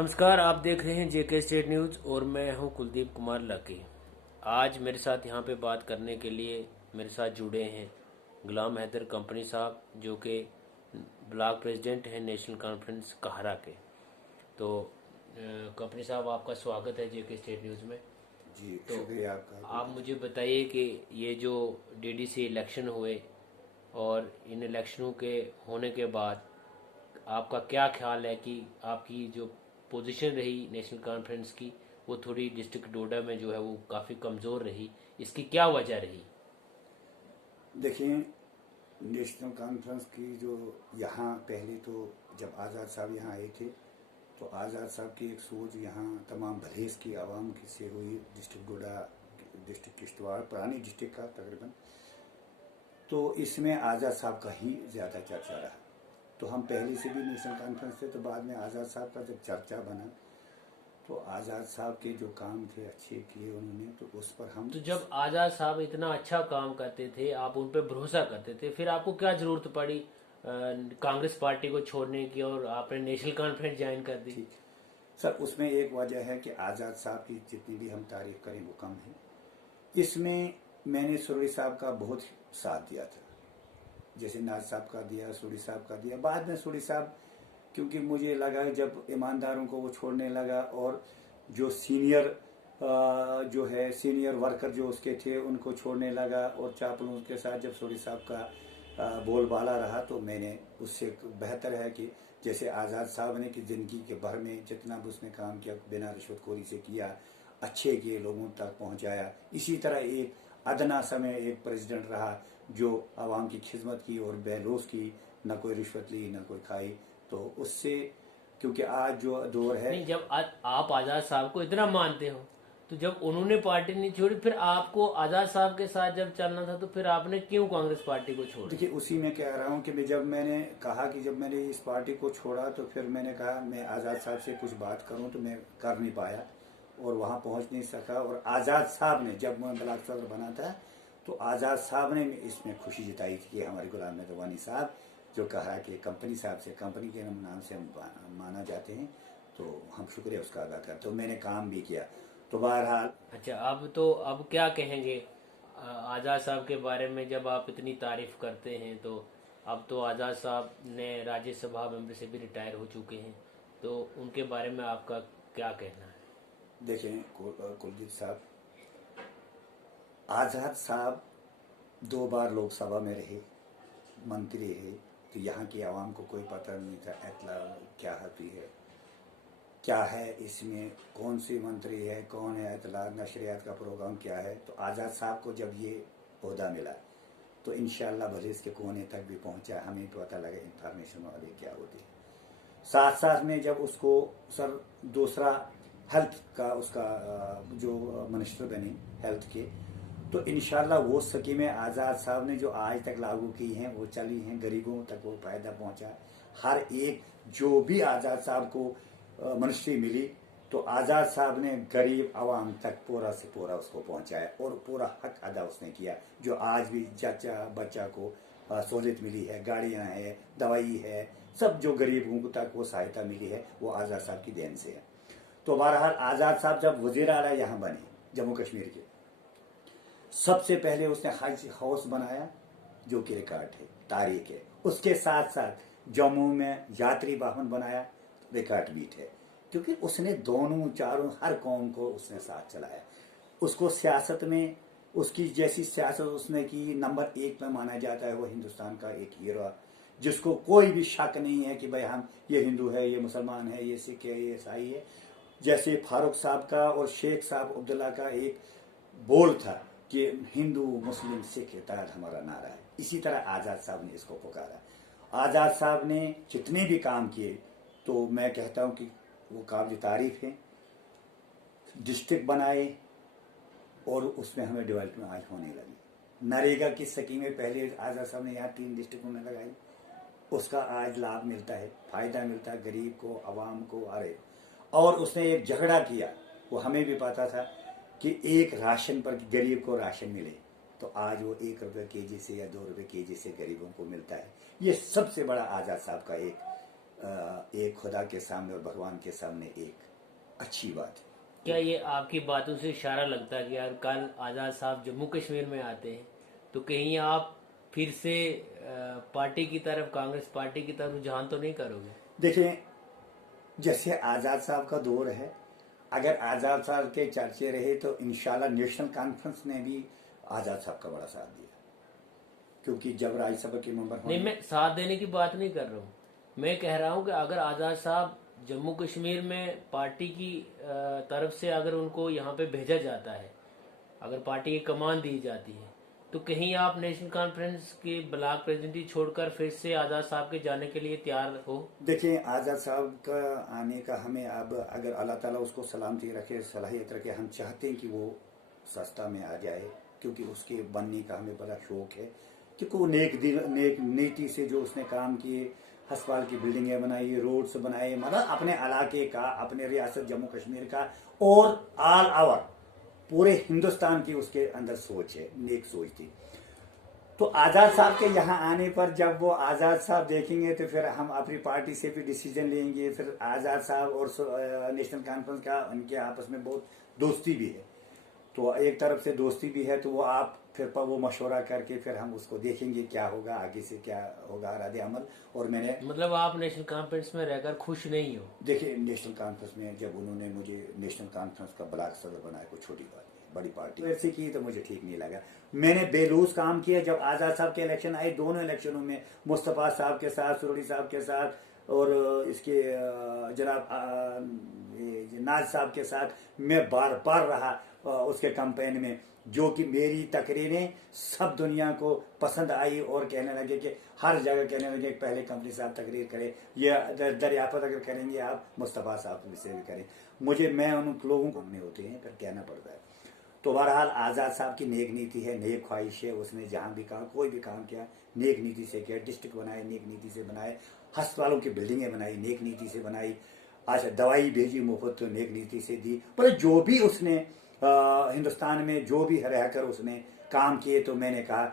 नमस्कार, आप देख रहे हैं जेके स्टेट न्यूज़ और मैं हूं कुलदीप कुमार लाकी। आज मेरे साथ यहां पे बात करने के लिए मेरे साथ जुड़े हैं गुलाम हैदर कंपनी साहब, जो कि ब्लॉक प्रेसिडेंट हैं नेशनल कॉन्फ्रेंस काहरा के। तो कंपनी साहब, आपका स्वागत है जेके स्टेट न्यूज़ में। जी, तो शुक्रिया आपका। आप मुझे बताइए कि ये जो डीडीसी इलेक्शन हुए और इन इलेक्शनों के होने के बाद आपका क्या ख्याल है कि आपकी जो पोजीशन रही नेशनल कॉन्फ्रेंस की, वो थोड़ी डिस्ट्रिक्ट डोडा में जो है वो काफ़ी कमज़ोर रही। इसकी क्या वजह रही? देखिए, नेशनल कॉन्फ्रेंस की जो यहाँ पहले तो जब आज़ाद साहब यहाँ आए थे तो आज़ाद साहब की एक सोच यहाँ तमाम भलेस की आवाम की से हुई। डिस्ट्रिक्ट डोडा, डिस्ट्रिक्ट किश्तवाड़, पुरानी डिस्ट्रिक्ट का तकरीबन, तो इसमें आज़ाद साहब का ही ज़्यादा चर्चा रहा। तो हम पहले से भी नेशनल कॉन्फ्रेंस थे, तो बाद में आज़ाद साहब का जब चर्चा बना तो आज़ाद साहब के जो काम थे अच्छे किए उन्होंने, तो उस पर हम। तो जब आज़ाद साहब इतना अच्छा काम करते थे, आप उन पर भरोसा करते थे, फिर आपको क्या ज़रूरत पड़ी कांग्रेस पार्टी को छोड़ने की और आपने नेशनल कॉन्फ्रेंस ज्वाइन कर दी? ठीक सर, उसमें एक वजह है कि आज़ाद साहब की जितनी भी हम तारीफ करें वो कम है। इसमें मैंने सुरई साहब का बहुत साथ दिया था, जैसे नाज साहब का दिया, सुरई साहब का दिया। बाद में सुरई साहब, क्योंकि मुझे लगा जब ईमानदारों को वो छोड़ने लगा और जो सीनियर जो है सीनियर वर्कर जो उसके थे उनको छोड़ने लगा और चापलूस के साथ जब सुरई साहब का बोलबाला रहा, तो मैंने उससे बेहतर है कि जैसे आज़ाद साहब ने कि ज़िंदगी के भर में जितना भी उसने काम किया बिना रिश्वतखोरी से किया, अच्छे किए, लोगों तक पहुंचाया, इसी तरह एक अदना समय एक प्रेसिडेंट रहा जो आवाम की खिदमत की और बेलूस की, न कोई रिश्वत ली न कोई खाई। तो उससे, क्योंकि आज जो दौर है। नहीं, जब आप आज़ाद साहब को इतना मानते हो, तो जब उन्होंने पार्टी नहीं छोड़ी, फिर आपको आज़ाद साहब के साथ जब चलना था, तो फिर आपने क्यों कांग्रेस पार्टी को छोड़ा? देखिए, उसी में कह रहा हूँ कि जब मैंने कहा कि जब मैंने इस पार्टी को छोड़ा तो फिर मैंने कहा मैं आज़ाद साहब से कुछ बात करूँ, तो मैं कर नहीं पाया और वहाँ पहुँच नहीं सका। और आज़ाद साहब ने, जब मैं ब्लॉक सदर बना था, तो आज़ाद साहब ने इसमें खुशी जताई थी कि हमारे गुलाम नदवानी साहब जो कहा कि कंपनी साहब से, कंपनी के नाम से हम माना जाते हैं, तो हम शुक्रिया उसका अदा करते। तो मैंने काम भी किया। तो बहरहाल। अच्छा, अब क्या कहेंगे आज़ाद साहब के बारे में? जब आप इतनी तारीफ करते हैं, तो अब तो आज़ाद साहब ने राज्यसभा मेंबर से भी रिटायर हो चुके हैं, तो उनके बारे में आपका क्या कहना है? देखें कुलदीप साहब, आज़ाद साहब 2 बार लोकसभा में रहे, मंत्री रहे, तो यहाँ की आवाम को कोई पता नहीं था एतला क्या होती है, क्या है इसमें, कौन सी मंत्री है, कौन है, इतला नशरियात का प्रोग्राम क्या है। तो आज़ाद साहब को जब ये ओहदा मिला तो इंशाअल्लाह भले इसके कोने तक भी पहुंचा, हमें पता लगा इंफॉर्मेशन वाले क्या होती है। साथ साथ में जब उसको सर दूसरा हेल्थ का उसका जो मिनिस्टर बने हेल्थ के, तो इंशाल्लाह वो स्कीमें आज़ाद साहब ने जो आज तक लागू की हैं वो चली हैं, गरीबों तक वो फायदा पहुंचा। हर एक जो भी आज़ाद साहब को मिनिस्ट्री मिली, तो आज़ाद साहब ने गरीब आवाम तक पूरा से पूरा उसको पहुंचाया और पूरा हक अदा उसने किया। जो आज भी चाचा बच्चा को सहूलियत मिली है, गाड़ियां हैं, दवाई है, सब जो गरीबों तक वो सहायता मिली है, वो आज़ाद साहब की देन से है। तो बहरहाल आज़ाद साहब जब वज़ीर आला यहाँ बने जम्मू कश्मीर के, सबसे पहले उसने हज हाउस बनाया जो कि रिकॉर्ड है, तारीख है। उसके साथ साथ जम्मू में यात्री वाहन बनाया, रिकॉर्ड बीट है, क्योंकि उसने दोनों चारों हर कौम को उसने साथ चलाया। उसको सियासत में उसकी जैसी सियासत उसने की, नंबर 1 में माना जाता है। वो हिंदुस्तान का एक हीरो, जिसको कोई भी शक नहीं है कि भाई हम ये हिंदू है, ये मुसलमान है, ये सिख है, ये ईसाई है। जैसे फारूक साहब का और शेख साहब अब्दुल्ला का एक बोल था कि हिंदू मुस्लिम सिख इत्तेहाद हमारा नारा है, इसी तरह आज़ाद साहब ने इसको पुकारा। आज़ाद साहब ने जितने भी काम किए, तो मैं कहता हूँ कि वो काबिल तारीफ है। डिस्ट्रिक्ट बनाए और उसमें हमें डेवलपमेंट आज होने लगी। नरेगा की स्कीमें पहले आज़ाद साहब ने यहाँ 3 डिस्ट्रिक्टों में लगाई, उसका आज लाभ मिलता है, फायदा मिलता है गरीब को, आवाम को। अरे, और उसने एक झगड़ा किया, वो हमें भी पता था कि एक राशन पर गरीब को राशन मिले, तो आज वो 1 रुपये केजी से या 2 रुपये केजी से गरीबों को मिलता है। ये सबसे बड़ा आज़ाद साहब का एक एक खुदा के सामने और भगवान के सामने एक अच्छी बात है। क्या ये आपकी बातों से इशारा लगता है कि यार कल आज़ाद साहब जम्मू कश्मीर में आते हैं तो कहीं आप फिर से पार्टी की तरफ, कांग्रेस पार्टी की तरफ रुझान तो नहीं करोगे? देखिए, जैसे आज़ाद साहब का दौर है, अगर आज़ाद साहब के चर्चे रहे तो इंशाल्लाह नेशनल कॉन्फ्रेंस ने भी आज़ाद साहब का बड़ा साथ दिया, क्योंकि जब राज्यसभा के मेंबर नहीं, मैं साथ देने की बात नहीं कर रहा हूँ। मैं कह रहा हूँ कि अगर आज़ाद साहब जम्मू कश्मीर में पार्टी की तरफ से अगर उनको यहाँ पे भेजा जाता है, अगर पार्टी की कमान दी जाती है, तो कहीं आप नेशनल कॉन्फ्रेंस के ब्लॉक प्रेसिडेंटी छोड़कर फिर से आज़ाद साहब के जाने के लिए तैयार हो? देखिए, आज़ाद साहब का आने का हमें अब अगर अल्लाह ताला उसको सलामती रखे, सलाहियत रखे, हम चाहते हैं कि वो सस्ता में आ जाए, क्योंकि उसके बनने का हमें बड़ा शौक है। क्योंकि वो नेक नीति से जो उसने काम किए, अस्पताल की बिल्डिंगें बनाई, रोड्स बनाए, मतलब अपने इलाके का, अपने रियासत जम्मू कश्मीर का और ऑल ओवर पूरे हिंदुस्तान की उसके अंदर सोच है, नेक सोच थी। तो आज़ाद साहब के यहाँ आने पर जब वो आज़ाद साहब देखेंगे तो फिर हम अपनी पार्टी से भी डिसीजन लेंगे। फिर आज़ाद साहब और नेशनल कॉन्फ्रेंस का उनके आपस में बहुत दोस्ती भी है, तो एक तरफ से दोस्ती भी है, तो वो आप फिर वो मशवरा करके फिर हम उसको देखेंगे क्या होगा आगे से, क्या होगा रद्द अमल। और मैंने मतलब आप नेशनल कॉन्फ्रेंस में रहकर खुश नहीं हो? देखिए, नेशनल कॉन्फ्रेंस में जब उन्होंने मुझे नेशनल कॉन्फ्रेंस का ब्लॉक सदर बनाया, कोई छोटी बात नहीं, बड़ी पार्टी ऐसी की तो मुझे ठीक नहीं लगा। मैंने बेलूस काम किया जब आज़ाद साहब के इलेक्शन आए, दोनों इलेक्शनों में मुस्तफ़ा साहब के साथ, सुरड़ी साहब के साथ और इसके जनाब नाज साहब के साथ मैं बार बार रहा उसके कैंपेन में, जो कि मेरी तकरीरें सब दुनिया को पसंद आई और कहने लगे कि हर जगह कहने लगे पहले कंपनी साहब तकरीर करें, ये दरियाफत अगर करेंगे आप मुस्तफ़ा साहब से भी करें। मैं उन लोगों को होते हैं फिर कहना पड़ता है। तो बहरहाल आज़ाद साहब की नेक नीति है, नेक ख्वाहिश है, उसने जहाँ भी काम, कोई भी काम किया नेक नीति से किया। डिस्ट्रिक्ट बनाए नेक नीति से बनाए, अस्पतालों की बिल्डिंगें बनाई नेक नीति से बनाई, अच्छा दवाई भेजी मुफ्त तो नेक नीति से दी। पर जो भी उसने हिंदुस्तान में जो भी रहकर उसने काम किए, तो मैंने कहा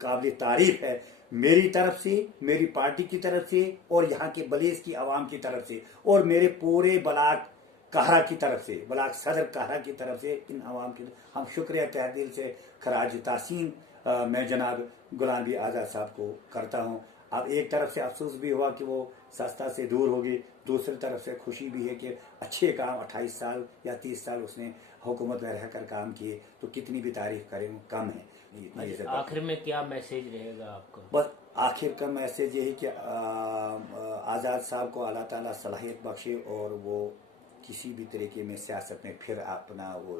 काबिल तारीफ है मेरी तरफ से, मेरी पार्टी की तरफ से और यहाँ के बलेस की आवाम की तरफ से और मेरे पूरे ब्लॉक कहरा की तरफ से, ब्लॉक सदर कहरा की तरफ से इन आवाम की हम शुक्रिया तहे दिल से खराज तासीन मैं जनाब गुलाम नबी आज़ाद साहब को करता हूँ। अब एक तरफ से अफसोस भी हुआ कि वो सस्ता से दूर होगी, दूसरी तरफ से खुशी भी है कि अच्छे काम 28 साल या 30 साल उसने हुकूमत में रहकर काम किए, तो कितनी भी तारीफ करें कम है। आखिर में क्या मैसेज रहेगा आपका? बस आखिर का मैसेज यही कि आज़ाद साहब को अल्लाह ताला सलाहियत बख्शे और वो किसी भी तरीके में सियासत में फिर अपना वो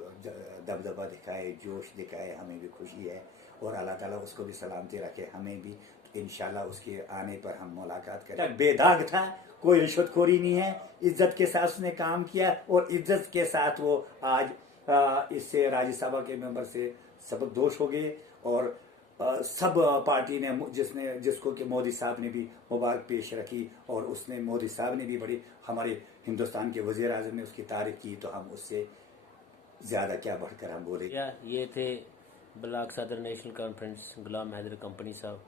दबदबा दिखाए, जोश दिखाए, हमें भी खुशी है और अल्लाह ताला उसको भी सलामती रखे, हमें भी। इंशाल्लाह उसके आने पर हम मुलाकात करें। बेदाग था, कोई रिश्वतखोरी नहीं है, इज्जत के साथ उसने काम किया और इज्जत के साथ वो आज इससे राज्यसभा के मेंबर से सबक दोष हो गए और सब पार्टी ने जिसको कि मोदी साहब ने भी मुबारक पेश रखी और उसने मोदी साहब ने भी बड़ी हमारे हिंदुस्तान के वज़ीर आज़म ने उसकी तारीफ की, तो हम उससे ज़्यादा क्या बढ़कर हम बोले। ये थे ब्लॉक सदर नेशनल कॉन्फ्रेंस गुलाम हैदर कंपनी साहब।